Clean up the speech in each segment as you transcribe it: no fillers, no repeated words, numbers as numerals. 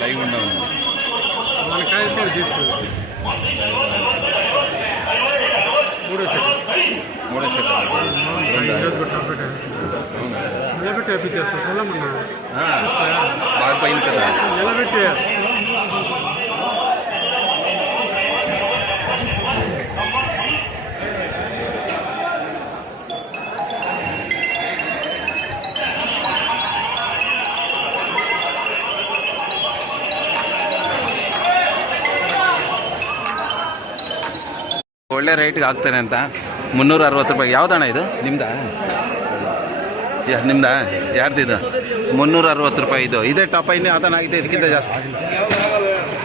Live ఉండవు మూడో set బాగా పైన కదా ಒಳ್ಳೆ ರೇಟ್ಗೆ ಆಗ್ತಾನೆ ಅಂತ 360 ರೂಪಾಯಿ. ಯಾವುದಣ್ಣ ಇದು ನಿಮ್ದಾ? ನಿಮ್ದಾ? ಯಾರ್ದಿದು? 360 ರೂಪಾಯಿ. ಇದೇ ಟಾಪ. ಇನ್ನು ಯಾವ್ದಾನ ಆಗಿದೆ ಇದಕ್ಕಿಂತ ಜಾಸ್ತಿ?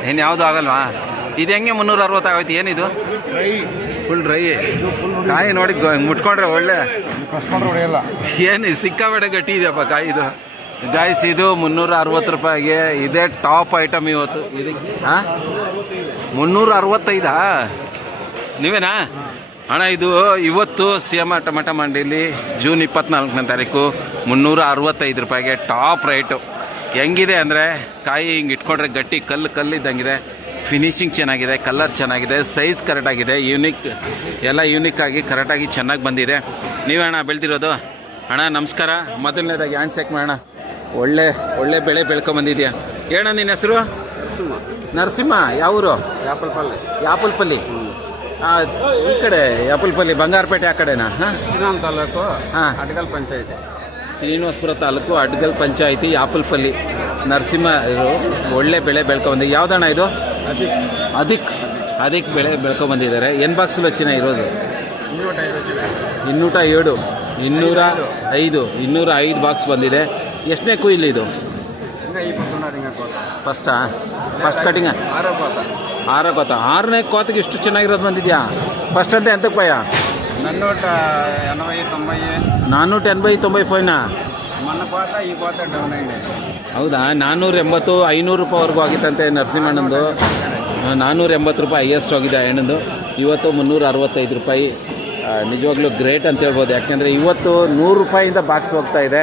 ಇನ್ನು ಯಾವುದು ಆಗಲ್ವಾ? ಇದು ಹೆಂಗೆ 360 ಆಗೋಯ್ತು? ಏನಿದು? ಫುಲ್ ಡ್ರೈ ಕಾಯಿ. ನೋಡಿ ಮುಟ್ಕೊಂಡ್ರೆ ಒಳ್ಳೆ ಏನು ಸಿಕ್ಕಾಬೇಡ ಗಟ್ಟಿ ಇದೆಯಪ್ಪ ಕಾಯಿ. ಇದು ಗಾಯ್ಸ್, ಇದು 360 ರೂಪಾಯಿಗೆ ಇದೇ ಟಾಪ್ ಐಟಮ್ ಇವತ್ತು. ಇದಕ್ಕೆ 365? ನೀವೇನಾ ಅಣ್ಣ? ಇದು ಇವತ್ತು CM ಟೊಮೆಟೊ ಮಂಡಿಲಿ ಜೂನ್ 24ನೇ ತಾರೀಕು 365 ರೂಪಾಯಿಗೆ ಟಾಪ್ ರೇಟು. ಹೆಂಗಿದೆ ಅಂದರೆ ಕಾಯಿ ಹಿಂಗೆ ಇಟ್ಕೊಂಡ್ರೆ ಗಟ್ಟಿ ಕಲ್ಲಿದ್ದಂಗಿದೆ. ಫಿನಿಶಿಂಗ್ ಚೆನ್ನಾಗಿದೆ, ಕಲರ್ ಚೆನ್ನಾಗಿದೆ, ಸೈಜ್ ಕರೆಕ್ಟಾಗಿದೆ, ಯೂನಿಕ್ ಎಲ್ಲ ಯೂನಿಕ್ ಆಗಿ ಕರೆಕ್ಟಾಗಿ ಚೆನ್ನಾಗಿ ಬಂದಿದೆ. ನೀವೇ ಅಣ್ಣ ಬೆಳೆದಿರೋದು? ಅಣ್ಣ ನಮಸ್ಕಾರ. ಮೊದಲನೇದಾಗಿ ಹ್ಯಾಂಡ್ ಶೇಕ್ ಮಾಡೋಣ. ಒಳ್ಳೆ ಬೆಳೆ ಬೆಳ್ಕೊಂಬಂದಿದ್ಯಾ. ಹೇಳ ನಿನ್ನ ಹೆಸರು? ನರಸಿಂಹ. ಯಾವೂರು? ಯಾಪಲ್ಪಲ್ಲಿ. ಈ ಕಡೆ ಯಾಪಲ್ಪಲ್ಲಿ, ಬಂಗಾರಪೇಟೆ ಆ ಕಡೆನಾ? ಶ್ರೀರಾಮ್ ತಾಲೂಕು, ಅಡ್ಗಲ್ ಪಂಚಾಯತಿ. ಶ್ರೀನಿವಾಸಪುರ ತಾಲೂಕು, ಅಡ್ಗಲ್ ಪಂಚಾಯತಿ, ಯಾಪಲ್ಪಲ್ಲಿ. ನರಸಿಂಹ ಒಳ್ಳೆ ಬೆಳೆ ಬೆಳ್ಕೊಂಬಂದಿ. ಯಾವ್ದಣ್ಣ ಇದು? ಅದಿಕ್ ಬೆಳೆ ಬೆಳ್ಕೊಂಬಂದಿದ್ದಾರೆ. ಏನು ಬಾಕ್ಸಲ್ಲಿ వచ్చిನ ಈರೋಜು? 207, 205 ಬಾಕ್ಸ್ ಬಂದಿದೆ. ಎಷ್ಟನೇ ಕುಯ್ಲಿ ಇದು? First cutting? 6 ಕೋತ. 6ನೇ ಕೋತಿಗೆ ಇಷ್ಟು ಚೆನ್ನಾಗಿರೋದು ಬಂದಿದ್ಯಾ? ಫಸ್ಟ್ ಅಂತ ಎಂತಕ್ಕೆ ಭಯ? 480-90 ಫೈನಾ? ಹೌದಾ? 480, 500 ರೂಪಾಯಿವರೆಗೂ ಆಗಿತ್ತಂತೆ ನರಸಿಂಹಣ್ಣಂದು. 480 ರೂಪಾಯಿ ಹೈಯೆಸ್ಟ್ ಹೋಗಿದೆ ಹೆಣ್ಣಂದು. ಇವತ್ತು 365 ರೂಪಾಯಿ. ನಿಜವಾಗ್ಲೂ ಗ್ರೇಟ್ ಅಂತ ಹೇಳ್ಬೋದು. ಯಾಕೆಂದರೆ ಇವತ್ತು 100 ರೂಪಾಯಿಂದ ಬಾಕ್ಸ್ ಹೋಗ್ತಾ ಇದೆ.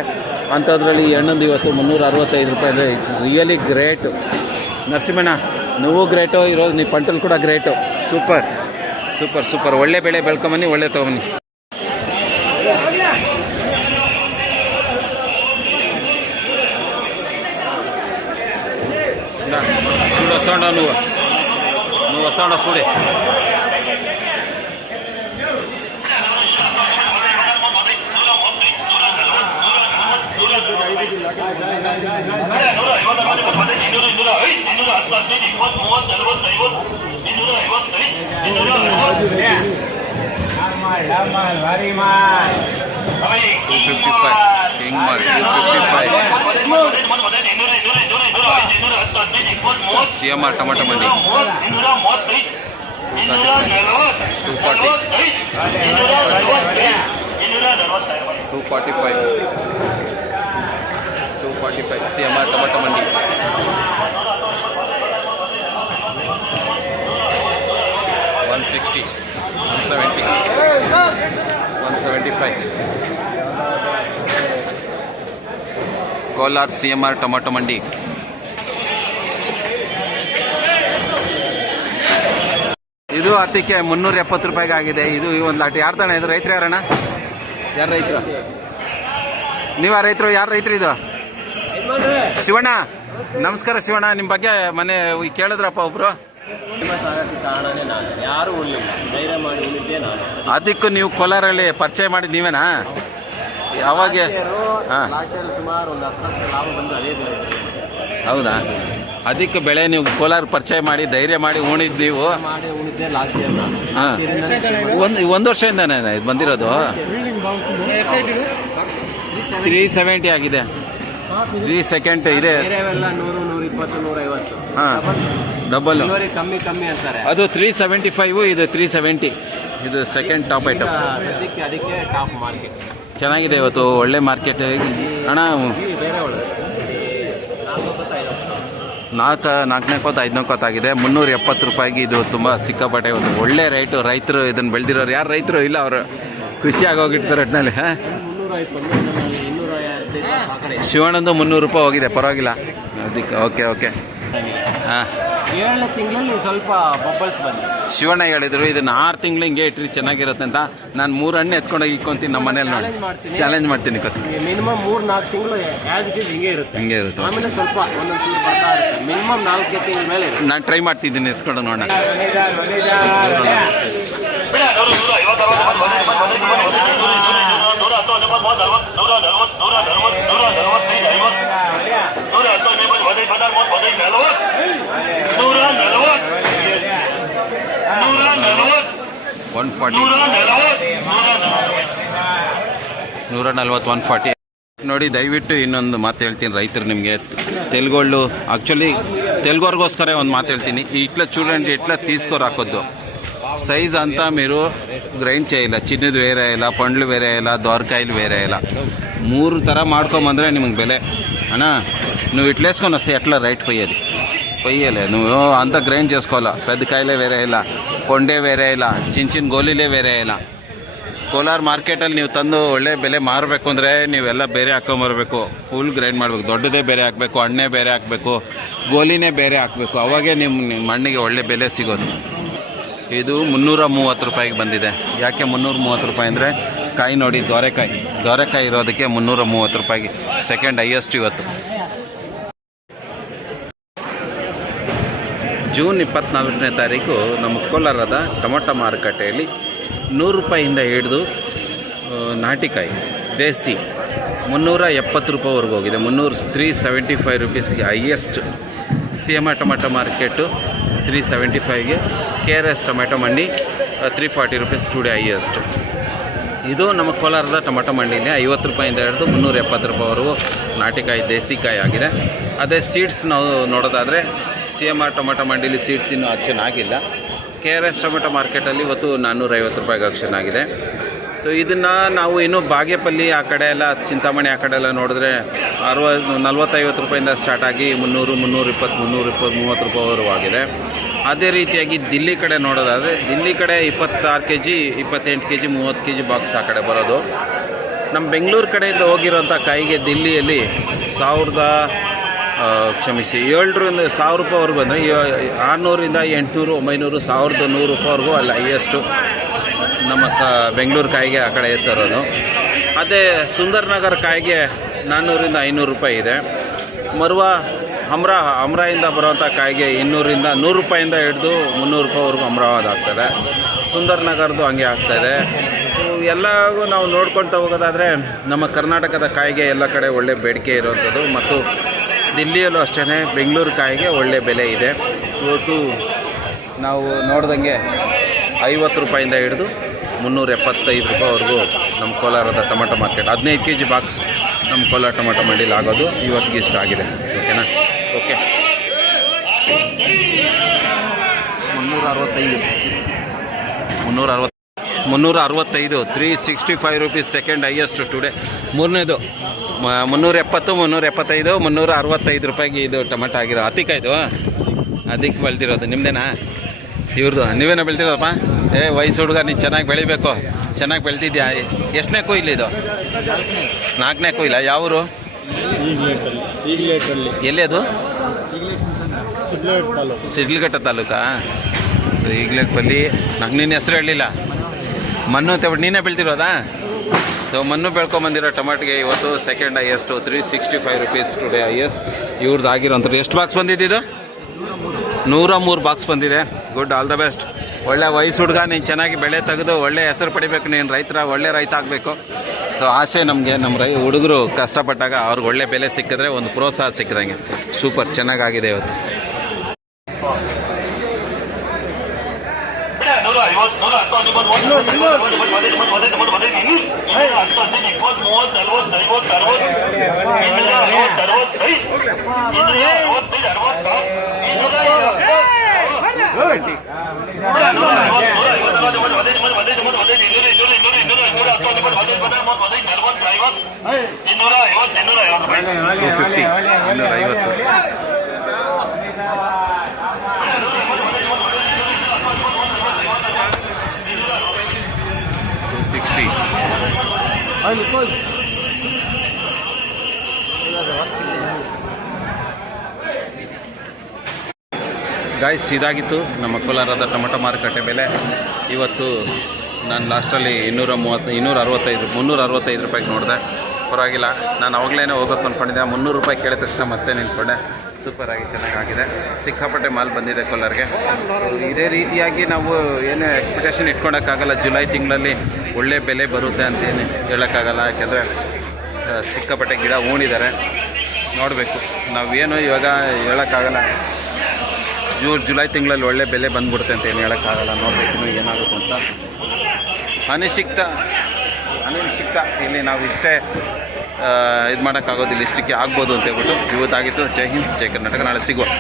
ಅಂಥದ್ರಲ್ಲಿ ಹೆಣ್ಣಂದು ಇವತ್ತು 365 ರೂಪಾಯಿ ಅಂದರೆ ರಿಯಲಿ ಗ್ರೇಟು. ನರಸಿಂಹಣ್ಣ ನೀವು ಗ್ರೇಟು. ಈರೋಜು ನೀವು ಪಂಟಲ್ ಕೂಡ ಗ್ರೇಟು. ಸೂಪರ್. ಒಳ್ಳೆ ಬೆಳೆ ಬೆಳ್ಕೊಂಬನ್ನಿ, ಒಳ್ಳೆ ತೊಗೊಂಬನ್ನಿ. ವಸಂಡ ನೀವು ವಸಂಡ ಸುಡಿ. CM ಟೊಮೆಟೊ ಮಂಡಿ 245 CM ಟೊಮೆಟೊ ಮಂಡಿ. 160, 170, 175. ಕೋಲಾರ್ CM ಟೊಮೆಟೊ ಮಂಡಿ. ಇದು ಹತ್ತಿಕ್ಕೆ 370 ರೂಪಾಯಿಗೆ ಆಗಿದೆ. ಇದು ಒಂದು ಲಾಟ್. ಯಾರ್ದಣ್ಣ ಇದು? ರೈತರು ಯಾರಣ್ಣ? ಯಾರು ರೈತರು? ನೀವ ರೈತರು? ಯಾರು ರೈತರು ಇದು? ಶಿವಣ್ಣ. ನಮಸ್ಕಾರ ಶಿವಣ್ಣ. ನಿಮ್ಮ ಬಗ್ಗೆ ಮನೆ ಕೇಳಿದ್ರಪ್ಪ ಒಬ್ರು. ಅದಕ್ಕೂ ನೀವು ಕೋಲಾರಲ್ಲಿ ಪರಿಚಯ ಮಾಡಿದ್ದು ನೀವೇನಾ? ಯಾವಾಗ? ಹಾಂ, ಹೌದಾ? ಅದಕ್ಕೆ ಬೆಳೆ ನೀವು ಕೋಲಾರ ಪರಿಚಯ ಮಾಡಿ ಧೈರ್ಯ ಮಾಡಿ ಉಣಿದ್ದು ನೀವು. ಹಾಂ, ಒಂದು ವರ್ಷದಿಂದಾನೆ ಇದು ಬಂದಿರೋದು. 370 ಆಗಿದೆ. 3 ಸೆಕೆಂಡ್ ಇದೆ. ಹಾಂ, ಡಬಲ್ ಕಮ್ಮಿ ಅಂತಾರೆ. ಅದು 375, ಇದು 370. ಇದು ಸೆಕೆಂಡ್ ಟಾಪ್ ಐಟಮ್. ಅದಕ್ಕೆ ಟಾಪ್ ಮಾರ್ಕೆಟ್ ಚೆನ್ನಾಗಿದೆ ಇವತ್ತು. ಒಳ್ಳೆ ಮಾರ್ಕೆಟ್ ಅಣ್ಣ. 4ನೇ ಕೋತ 5ನೇ ಕೋತ ಆಗಿದೆ. 370 ರೂಪಾಯಿಗೆ ಇದು ತುಂಬ ಸಿಕ್ಕಾಪಟ್ಟೆ ಇವತ್ತು ಒಳ್ಳೆ ರೇಟು. ರೈತರು ಇದನ್ನು ಬೆಳೆದಿರೋರು ಯಾರು ರೈತರು ಇಲ್ಲ, ಅವರು ಖುಷಿಯಾಗಿ ಹೋಗಿರ್ತಾರೆ ಒಟ್ಟಿನಲ್ಲಿ. 205 ಕಮ್ಮಿ 215 ಆ ಕಡೆ ಇದೆ. ಶಿವಣ್ಣಂದು 300 ರೂಪಾಯಿ ಹೋಗಿದೆ, ಪರವಾಗಿಲ್ಲ. ಅದಕ್ಕೆ ಓಕೆ ಓಕೆ. ಹಾಂ, 7ನೇ ತಿಂಗಳಲ್ಲಿ ಸ್ವಲ್ಪ ಬಬ್ಬಲ್ಸ್ ಬಂದಿದೆ. ಶಿವಣ್ಣ ಹೇಳಿದ್ರು ಇದನ್ನ 6 ತಿಂಗಳು ಹಿಂಗೆ ಇಟ್ರಿ ಚೆನ್ನಾಗಿರುತ್ತೆ ಅಂತ. ನಾನು 3 ಹಣ್ಣು ಎತ್ಕೊಂಡೋಗಿ ಇಕ್ಕೊಂತೀನಿ ನಮ್ಮ ಮನೇಲಿ ನೋಡಿ, ಚಾಲೆಂಜ್ ಮಾಡ್ತೀನಿ. ಮಿನಿಮಮ್ 3-4 ತಿಂಗಳು ಆಸ್ ಇಟ್ ಇಸ್ ಹಿಂಗೆ ಇರುತ್ತೆ. ಹಿಂಗೆ ಇರುತ್ತೆ. ಆಮೇಲೆ ಸ್ವಲ್ಪ ಒಂದೊಂದು ಚೂರು ಬರ್ತಾ ಇರುತ್ತೆ. ಮಿನಿಮಮ್ 4 ತಿಂಗಳ ಮೇಲೆ ಇರುತ್ತೆ. ನಾನು ಟ್ರೈ ಮಾಡ್ತಿದ್ದೀನಿ ಎತ್ಕೊಂಡು ನೋಡೋಣ. $140 ನೋಡಿ. ದಯವಿಟ್ಟು ಇನ್ನೊಂದು ಮಾತು ಹೇಳ್ತೀನಿ ರೈತರು నిಮಗೆ, తెలుగోళ్ళు యాక్చువల్లీ తెలుగోరికోసరే ಒಂದು ಮಾತು ಹೇಳ್ತೀನಿ. ఇట్లా చూడండి, ఎట్లా తీసుకురాకొద్దు. సైజ్ అంతా మీరు గ్రైండ్ చేయాల. చిన్నది వేరే ಇಲ್ಲ, పండ్లు వేరే ಇಲ್ಲ, దోరకాయలు వేరే ಇಲ್ಲ. 3 ಥರ ಮಾಡ್ಕೊಂಬಂದ್ರೆ ನಿಮಗೆ ಬೆಲೆ అన్న. నువ్వు ఇట్లేసుకొని వస్తే ఎట్లా రైట్ పొయ్యాలి. నువ్వు అంతా గ్రైండ్ చేసుకోవాలా. పెద్ద కాయలే వేరే ಇಲ್ಲ, ಕೊಂಡೆ వేరే ಇಲ್ಲ, ಚಿನ್ನ ಗೋಲಿಲೇ ಬೇರೆ ಇಲ್ಲ. ಕೋಲಾರ ಮಾರ್ಕೆಟಲ್ಲಿ ನೀವು ತಂದು ಒಳ್ಳೆ ಬೆಲೆ ಮಾರಬೇಕು ಅಂದರೆ ನೀವೆಲ್ಲ ಬೇರೆ ಹಾಕ್ಕೊಂಬರ್ಬೇಕು. ಫುಲ್ ಗ್ರೈಂಡ್ ಮಾಡಬೇಕು. ದೊಡ್ಡದೇ ಬೇರೆ ಹಾಕಬೇಕು, ಹಣ್ಣೇ ಬೇರೆ ಹಾಕಬೇಕು, ಗೋಲಿನೇ ಬೇರೆ ಹಾಕಬೇಕು. ಅವಾಗೇ ನಿಮ್ಮ ಮಣ್ಣಿಗೆ ಒಳ್ಳೆ ಬೆಲೆ ಸಿಗೋದು. ಇದು 330 ರೂಪಾಯಿಗೆ ಬಂದಿದೆ. ಯಾಕೆ 330 ರೂಪಾಯಿ ಅಂದರೆ ಕಾಯಿ ನೋಡಿ, ದೋರೆಕಾಯಿ ಇರೋದಕ್ಕೆ 330 ರೂಪಾಯಿಗೆ ಸೆಕೆಂಡ್ ಹೈಯೆಸ್ಟ್ ಇವತ್ತು. ಜೂನ್ 24ನೇ ತಾರೀಕು ನಮ್ಮ ಕೋಲಾರದ ಟೊಮೊಟೊ ಮಾರುಕಟ್ಟೆಯಲ್ಲಿ 100 ರೂಪಾಯಿಯಿಂದ ಹಿಡಿದು ನಾಟಿಕಾಯಿ ದೇಸಿ 370 ರೂಪಾಯಿವರೆಗೂ ಹೋಗಿದೆ. 375 ರೂಪೀಸ್ಗೆ ಹೈಯೆಸ್ಟ್. CM ಟೊಮೆಟೊ ಮಾರ್ಕೆಟು 375ಗೆ, KRS ಟೊಮೆಟೊ ಮಂಡಿ 340 ರೂಪೀಸ್ ಟುಡೇ ಹೈಯೆಸ್ಟ್. ಇದು ನಮ್ಮ ಕೋಲಾರದ ಟೊಮೆಟೊ ಮಂಡಿನೇ 50 ರೂಪಾಯಿಂದ ಹಿಡಿದು 370 ರೂಪಾಯಿವರೆಗೂ ನಾಟಿಕಾಯಿ ದೇಸಿಕಾಯಿ ಆಗಿದೆ. ಅದೇ ಸೀಡ್ಸ್ ನಾವು ನೋಡೋದಾದರೆ CM ಟೊಮೆಟೊ ಮಂಡಿಲಿ ಸೀಡ್ಸ್ ಇನ್ನೂ ಆಕ್ಷನ್ ಆಗಿಲ್ಲ. KRS ಟೊಮೆಟೊ ಮಾರ್ಕೆಟಲ್ಲಿ ಇವತ್ತು 450 ರೂಪಾಯಿಗೆ ಆಕ್ಷನ್ ಆಗಿದೆ. ಸೊ ಇದನ್ನು ನಾವು ಇನ್ನೂ ಬಾಗೇಪಲ್ಲಿ ಆ ಕಡೆ ಎಲ್ಲ, ಚಿಂತಾಮಣಿ ಆ ಕಡೆ ಎಲ್ಲ ನೋಡಿದ್ರೆ 40-50 ರೂಪಾಯಿಂದ ಸ್ಟಾರ್ಟ್ ಆಗಿ 300, 320, 30 ರೂಪಾಯಿವರೆಗೂ ಆಗಿದೆ. ಅದೇ ರೀತಿಯಾಗಿ ದಿಲ್ಲಿ ಕಡೆ ನೋಡೋದಾದರೆ, ದಿಲ್ಲಿ ಕಡೆ 26 kg, 28 kg, 30 kg ಬಾಕ್ಸ್ ಆ ಕಡೆ ಬರೋದು. ನಮ್ಮ ಬೆಂಗಳೂರು ಕಡೆಯಿಂದ ಹೋಗಿರೋಂಥ ಕಾಯಿಗೆ ದಿಲ್ಲಿಯಲ್ಲಿ 700ರಿಂದ 1000 ರೂಪಾಯಿವರೆಗೂ ಬಂದರೆ 600ರಿಂದ 800, 900, 1100 ರೂಪಾಯಿವರೆಗೂ ಅಲ್ಲ ಹೈಯೆಸ್ಟು ನಮ್ಮ ಬೆಂಗಳೂರು ಕಾಯಿಗೆ ಆ ಕಡೆ ತರೋದು. ಅದೇ ಸುಂದರನಗರ ಕಾಯಿಗೆ 400ರಿಂದ 500 ರೂಪಾಯಿ ಇದೆ. ಮರುವ ಅಮ್ರಾಯಿಂದ ಬರುವಂಥ ಕಾಯಿಗೆ 200ರಿಂದ 100 ರೂಪಾಯಿಂದ ಹಿಡಿದು 300 ರೂಪಾಯಿವರೆಗೂ ಅಮ್ರಾವಾದ ಆಗ್ತದೆ. ಸುಂದರನಗರದ್ದು ಹಂಗೆ ಆಗ್ತಾಯಿದೆ. ಎಲ್ಲವೂ ನಾವು ನೋಡ್ಕೊಳ್ತಾ ಹೋಗೋದಾದರೆ ನಮ್ಮ ಕರ್ನಾಟಕದ ಕಾಯಿಗೆ ಎಲ್ಲ ಕಡೆ ಒಳ್ಳೆ ಬೇಡಿಕೆ ಇರುವಂಥದ್ದು. ಮತ್ತು ದಿಲ್ಲಿಯಲ್ಲೂ ಅಷ್ಟೇ ಬೆಂಗಳೂರು ಕಾಯಿಗೆ ಒಳ್ಳೆ ಬೆಲೆ ಇದೆ. ಇವತ್ತು ನಾವು ನೋಡ್ದಂಗೆ 50 ರೂಪಾಯಿಂದ ಹಿಡಿದು 375 ರೂಪಾಯಿವರೆಗೂ ನಮ್ಮ ಕೋಲಾರದ ಟೊಮೆಟೊ ಮಾರ್ಕೆಟ್ 15 kg ಬಾಕ್ಸ್ ನಮ್ಮ ಕೋಲಾರ ಟೊಮೆಟೊ ಮಂಡಿಲಿ ಆಗೋದು ಇವತ್ತಿಗೆ ಇಷ್ಟ ಆಗಿದೆ. ಓಕೆನಾ? Okay. 365 365 rupees second highest today. ಮೂರನೇದು 370, 375, 365 ರೂಪಾಯಿಗೆ ಇದು ಟೊಮೆಟೊ ಆಗಿರೋ ಅತಿಕಾಯ್ದು. ಅದಕ್ಕೆ ಬೆಳೆದಿರೋದು ನಿಮ್ಮದೇನಾ? ಇವ್ರದ್ದು ನೀವೇನೋ ಬೆಳೆದಿರೋದಪ್ಪ? ವಯಸ್ಸು ಹುಡುಗ, ನೀನು ಚೆನ್ನಾಗಿ ಬೆಳಿಬೇಕು. ಚೆನ್ನಾಗಿ ಬೆಳೆದಿದ್ಯಾ? ಎಷ್ಟನೇ ಕೊಯ್ಲು ಇದು? 4ನೇ ಕೊಯ್ಲ? ಯಾವರು? ಎಲ್ಲಿ ಅದು? ಸಿಡ್ಲಘಟ್ಟ ತಾಲೂಕಾ? ಸೊ ಈಗ್ಲೇಟ್ಪಲ್ಲಿ. ನಂಗೆ ನಿನ್ನ ಹೆಸರು ಹೇಳಲಿಲ್ಲ. ಮಣ್ಣು ಅಂತ ನೀನೇ ಬೆಳ್ತಿರೋದಾ? ಸೊ ಮಣ್ಣು ಬೆಳ್ಕೊಂಬಂದಿರೋ ಟೊಮೆಟೊಗೆ ಇವತ್ತು second highest 365 rupees today highest. ಇವ್ರದ್ದು ಆಗಿರೋಂಥದ್ದು. ಎಷ್ಟು ಬಾಕ್ಸ್ ಬಂದಿದ್ದು? 103 ಬಾಕ್ಸ್ ಬಂದಿದೆ. Good, all the best. ಒಳ್ಳೆ ವಯಸ್ಸು ಹುಡುಗ, ನೀನು ಚೆನ್ನಾಗಿ ಬೆಳೆ ತೆಗೆದು ಒಳ್ಳೆ ಹೆಸರು ಪಡಿಬೇಕು. ನೀನು ಒಳ್ಳೆ ರೈತ ಆಗಬೇಕು. ಸೊ ಆಸೆ ನಮಗೆ. ನಮ್ಮ ಹುಡುಗರು ಕಷ್ಟಪಟ್ಟಾಗ ಅವ್ರಿಗೆ ಒಳ್ಳೆ ಬೆಲೆ ಸಿಕ್ಕಿದ್ರೆ ಒಂದು ಪ್ರೋತ್ಸಾಹ ಸಿಕ್ಕಿದಂಗೆ. ಸೂಪರ್, ಚೆನ್ನಾಗಾಗಿದೆ ಇವತ್ತು. $250. ಗಾಯ್ಸ್, ಇದಾಗಿತ್ತು ನಮ್ಮ ಕೋಲಾರದ ಟೊಮೆಟೊ ಮಾರುಕಟ್ಟೆ ಬೆಲೆ. ಇವತ್ತು ನಾನು ಲಾಸ್ಟಲ್ಲಿ 365 ರೂಪಾಯಿಗೆ ನೋಡಿದೆ. ಪರವಾಗಿಲ್ಲ. ನಾನು ಅವಾಗಲೇ ಹೋಗೋದು ಅಂದ್ಕೊಂಡಿದ್ದೆ. 300 ರೂಪಾಯಿ ಕೇಳಿದ ತಕ್ಷಣ ಮತ್ತೆ ನಿಂತ್ಕೊಂಡೆ. ಸೂಪರಾಗಿ ಚೆನ್ನಾಗಾಗಿದೆ. ಸಿಕ್ಕಾಪಟ್ಟೆ ಮಾಲ್ ಬಂದಿದೆ ಕೋಲಾರ್ಗೆ. ಇದೇ ರೀತಿಯಾಗಿ ನಾವು ಏನು ಎಕ್ಸ್ಪೆಕ್ಟೇಷನ್ ಇಟ್ಕೊಳಕ್ಕಾಗಲ್ಲ. ಜುಲೈ ತಿಂಗಳಲ್ಲಿ ಒಳ್ಳೆ ಬೆಲೆ ಬರುತ್ತೆ ಅಂತೇನು ಹೇಳೋಕ್ಕಾಗಲ್ಲ. ಯಾಕೆಂದರೆ ಸಿಕ್ಕಾಪಟ್ಟೆ ಗಿಡ ಹೂಣಿದ್ದಾರೆ. ನೋಡಬೇಕು. ನಾವೇನು ಇವಾಗ ಹೇಳೋಕ್ಕಾಗಲ್ಲ. ಜುಲೈ ತಿಂಗಳಲ್ಲಿ ಒಳ್ಳೆ ಬೆಲೆ ಬಂದ್ಬಿಡುತ್ತೆ ಅಂತ ಏನು ಹೇಳೋಕ್ಕಾಗಲ್ಲ. ನೋಡಬೇಕು ಏನಾಗುತ್ತೆ ಅಂತ. ಅನಿಶ್ಚಿತ ಇಲ್ಲಿ ನಾವು ಇಷ್ಟೇ ಇದು ಮಾಡೋಕ್ಕಾಗೋದಿಲ್ಲ. ಇಷ್ಟಕ್ಕೆ ಆಗ್ಬೋದು ಅಂತ ಹೇಳ್ಬಿಟ್ಟು ಇವತ್ತಾಗಿತ್ತು. ಜೈ ಹಿಂದ್, ಜೈ ಕರ್ನಾಟಕ. ನಾಳೆ ಸಿಗುವ.